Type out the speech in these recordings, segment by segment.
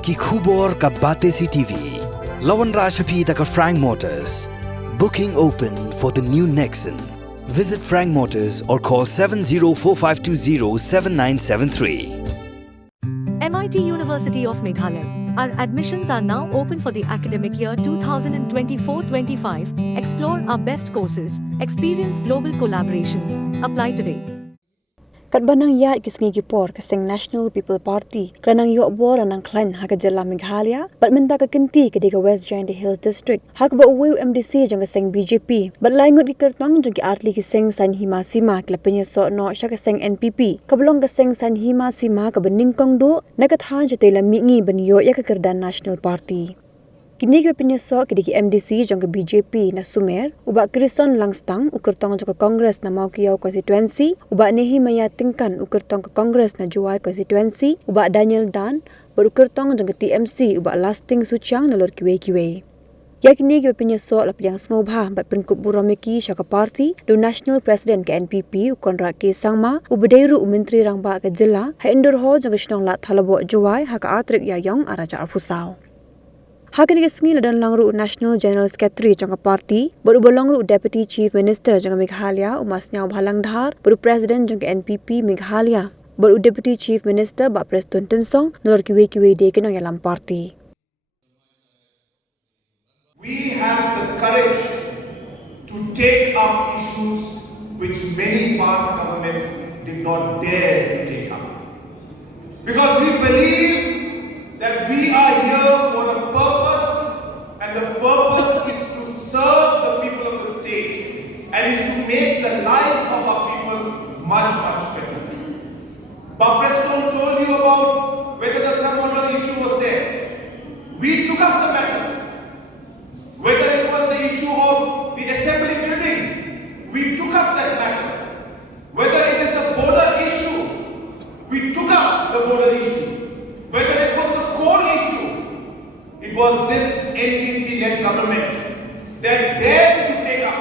ki khubor ka bate si TV. Lawan Rashapi taka Frank Motors. Booking open for the new Nexon. Visit Frank Motors or call 7045207973. MIT University of Meghalaya. Our admissions are now open for the academic year 2024-25. Explore our best courses. Experience global collaborations. Apply today. Katbanang ya kisngi gipor ka Seng National People Party kranang yo bor anang klan ha ka jala Meghalaya but menta ka kinti ka diga West Jaiñtia Hills District ha ka ba uwi MDC jang ka Seng BJP but lai ngut ki Kyrtong jang ki artli ki Seng san hima sima kla Pynïasoh no sha ka Seng NPP ka belong ka Seng san hima sima ka beningkong do nagathan jatela mingi banyo ya ka Kerdan National Party. Kini ke Pynïasoh ke diki MDC jang ke BJP na Sumer uba Kyrtong langstang Kyrtong jang ke Kongres na mau kiau konstituensi uba nehi maya tingkan Kyrtong ke Kongres na juai konstituensi uba Daniel Dan baru Kyrtong jang ke TMC uba lasting suchang na lor kiwe. Ya kini ke Pynïasoh lap yang ngobha bat penkup burameki syaka parti do national president ke NPP ukon ke sangma ubadeiru menteri rangba ke jela ha indur ho jang ke shnong lat thalabo juai ha ka artrik ya yong araja arpusau. Hakan kesngi ladan langru National General Secretary jangka parti, baru balangru Deputy Chief Minister jangka Meghalaya umasnya bhalang dhar, baru President jangka NPP Meghalaya, baru Deputy Chief Minister Bak Preston Tensong nolor kiwe de kenong yalam parti. We have the courage to take up issues which many past governments did not dare to take up. Because we believe that we are here for a purpose, and the purpose is to serve the people of the state and is to make the lives of our people much, much better. Bak Preston told you about whether the thermometer issue was there. We took up the matter. Whether it was the issue of the assembly building, we took up that matter. Whether it is the border issue, we took up the border issue. Whether it was the coal issue, it was this NPP-led government that dared to take up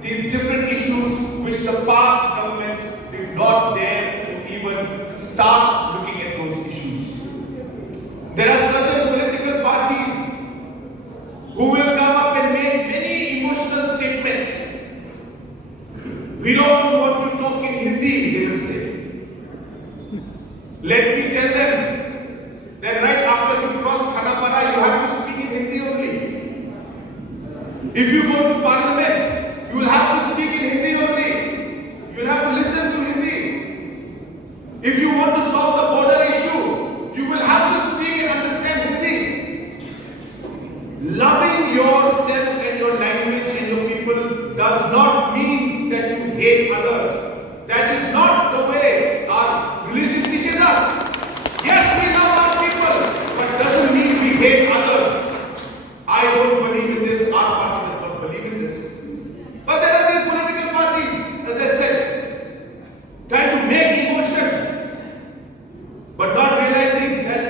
these different issues which the past governments did not dare to even start looking at those issues. There are certain political parties who will come up and make many emotional statements. We don't want to talk in Hindi, they will say. Let me tell them that right after you cross Khanapara, you have to speak in Hindi only. If you go to Parliament, you will have to speak in Hindi only. You will have to listen to Hindi. If you want to solve the border issue, you will have to speak and understand Hindi. Loving yourself and your language and your people does not mean that you hate others. That is not the way our religion teaches us. Yes, we love our people, but doesn't mean we hate others. I don't believe in this, our party does not believe in this. But there are these political parties, as I said, trying to make emotion, but not realizing that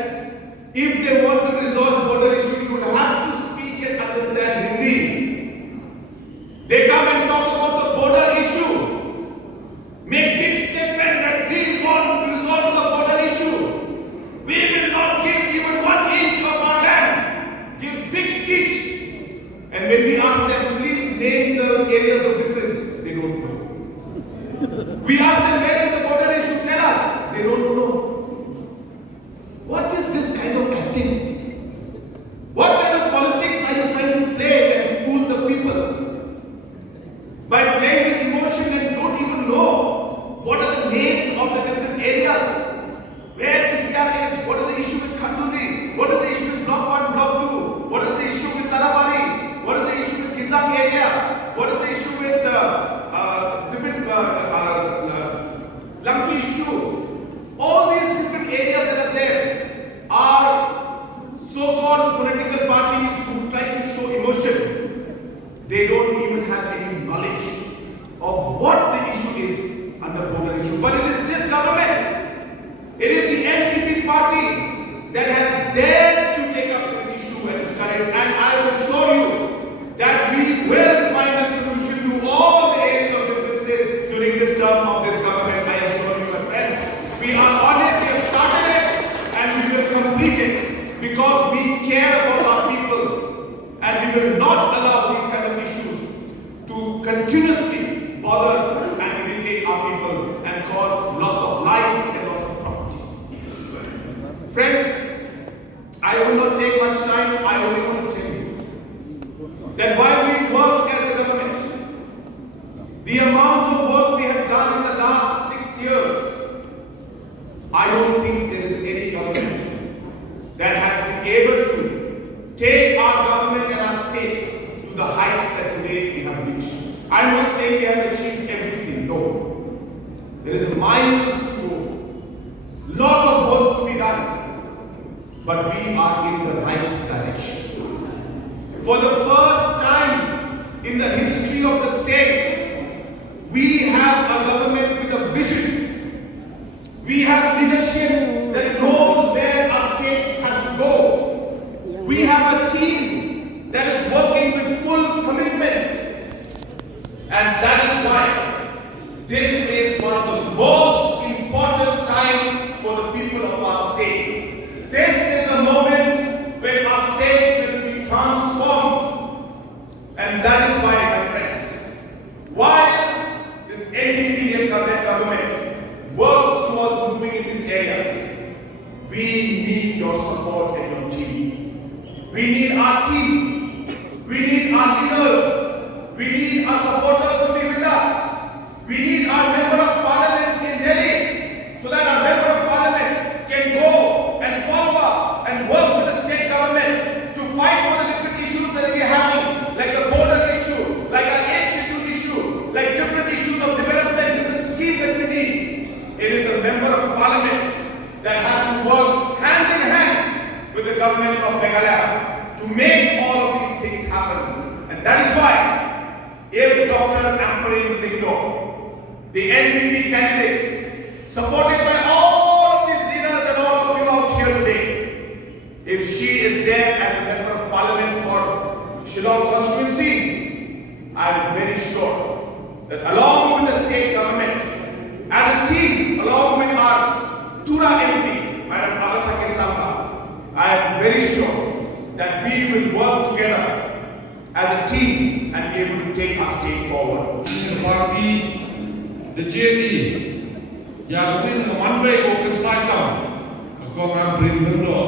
if they want to resolve border issues, you will have to speak and understand Hindi. They come and talk about the border issue, make big statement that we want to resolve the border issue. We will not give even 1 inch of our land. Give big speech. And when we ask them, please name the areas of difference, they don't know. We ask them, where is the border issue? Tell us. They don't know. What is this kind of acting? What kind of politics are you trying to play and fool the people? By playing with emotion and don't even know what are the names of the different areas. Where Isyak is, what is the issue with Khanduli? What is the issue with Block 1, Block 2? What is the issue with Tarabari? What is the issue with Kisang area? What is the issue with different Lampi issue? All these different areas that are there are so-called political parties who try to show emotion. They don't even have any knowledge of what the issue is under border issue. But it is this government, it is the NPP party that has dared to take up this issue and this courage. And I assure you that we will find a solution to all the areas of differences during this term of this government. I assure you, my friends. We are on it, we have started it, and we will complete it. because we care about our people and we will not allow these kind of issues to continuously bother and irritate our people and cause loss of lives and loss of property. Friends, I will not take much time. I only want to tell you that while we work as a government, the amount of work we have done in the last 6 years, I don't think there is any government that has been able to take our government and our state to the heights that today we have reached. I'm not saying we have achieved everything, no. There is miles to go, lot of work to be done, but we are in the right direction. For the first time in the history of the state, we have a government with a vision. We have leadership that knows where our state has to go. We have a team that is working with full commitment. And that is why this is one of the most important times for the people of our state. This is the moment when our state will be transformed. And that is why, my friends, while this NDP government works towards moving in these areas, we need your support and your team. We need our team. We need our leaders. We need our supporters to be with us. We need our member of parliament in Delhi so that our member of parliament can go and follow up and work with the state government to fight for the different issues that we are having, like the border issue, like our aid schedule issue, like different issues of development, different schemes that we need. It is the member of parliament that has to work hand in hand with the government of Meghalaya to make all of these things happen. And that is why if Dr. Ampareen Ngut, the NDP candidate, supported by all of these leaders and all of you out here today, if she is there as a member of parliament for Shillong constituency, I am very sure that along with the state government, as a team, along with our Tura MP, Madam Agatha Kesamba, I am very sure that we will work together as a team and be able to take our state forward. The party, the JD, yang win one way go can side down. Ako nga bring window.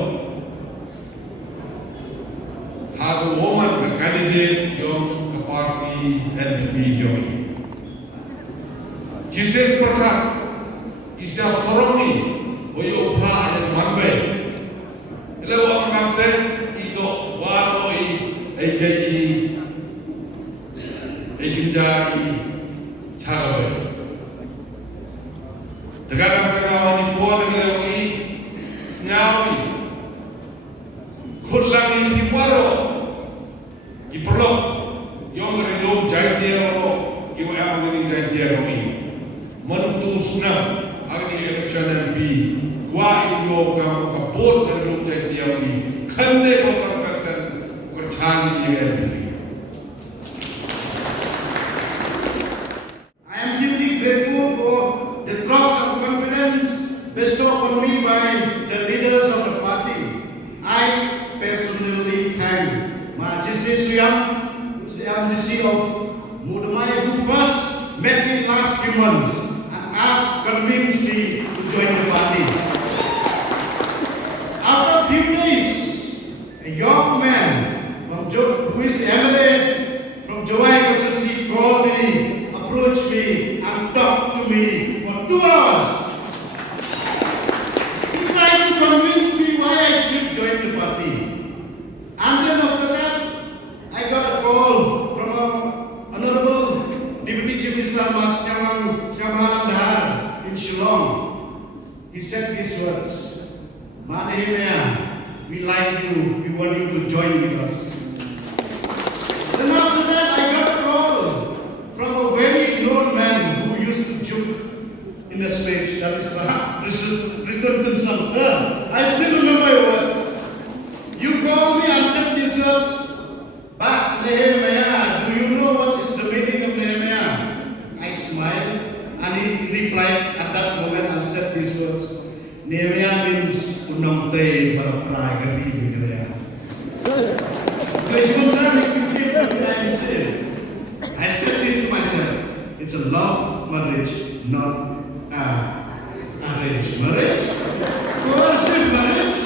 Have a woman a candidate yung the party NDP yung. Jisip perkat isya sorongi boyo pa yang one way. Hello ang kapten ito walo AJE Jaiñtia 차가워요. 대가랑대가와니 보아대가라고이 스냐오이 콜랑이 비과로 이플로 용거리 용 자이티아로 이거 아무리 자이티아로이 먼두 수나 아니 엘렉션을 비 와이요가 갑봇 용 자이티아로이 컨데 보상가선 그 찬이 NDP grateful for the trust and confidence bestowed upon me by the leaders of the party. I personally thank Majlis Sriam, who is the MDC of Mudamai, who first met me last few months and convinced me to join the party. After a few days, a young man who is the MLA from Jawai constituency called me, approached me and talked to me for 2 hours. He tried to convince me why I should join the party. And then after that, I got a call from Honorable Deputy Chief Minister Mas Syamhalandar in Shillong. He said these words, Madhemya, we like you, we want you to join with us. Then after that, I got a call from a very known man who used to joke in the speech, that is President Seng. Sir, I still remember your words. You called me and said these words, but Nehemiah, do you know what is the meaning of Nehemiah? I smiled and he replied at that moment and said these words, Nehemiah means unang tay para try to read it. I said this to myself. It's a love marriage, not arranged marriage, coercive marriage,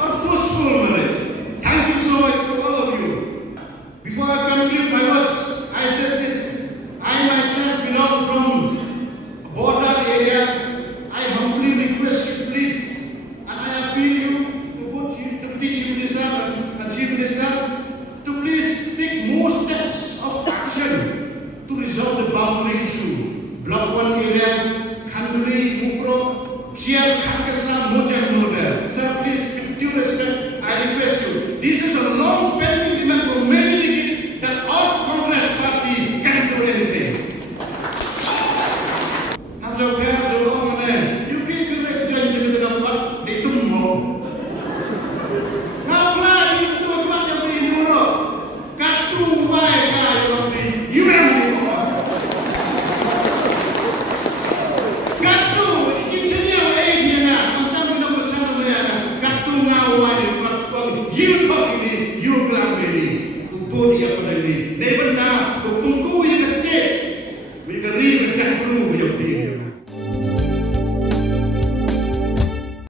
or forceful marriage. Thank you so much to all of you. Before I conclude my words, I said this. I myself belong from a border area. I humbly request you, please, and I appeal you to put Deputy Chief Minister and Chief Minister to please take more steps of action to resolve the boundary issue. Block 1 area, Khanduli, Mupro, Sial, Khankasna, Mojang, Noda. Sir, please, with due respect, I request you. This is a long pending demand for many decades that our Congress party can't do anything. And so, guys, you keep the judgment of what they do more. Now, fly into a part of the Europe. Got to why guy of the UN. Got to Chichenia, Aviana, Contaminable Channel, got to now why you talking, you clapping, who put you up on the neighbor now, who go in the state. We can read the chat room with your people.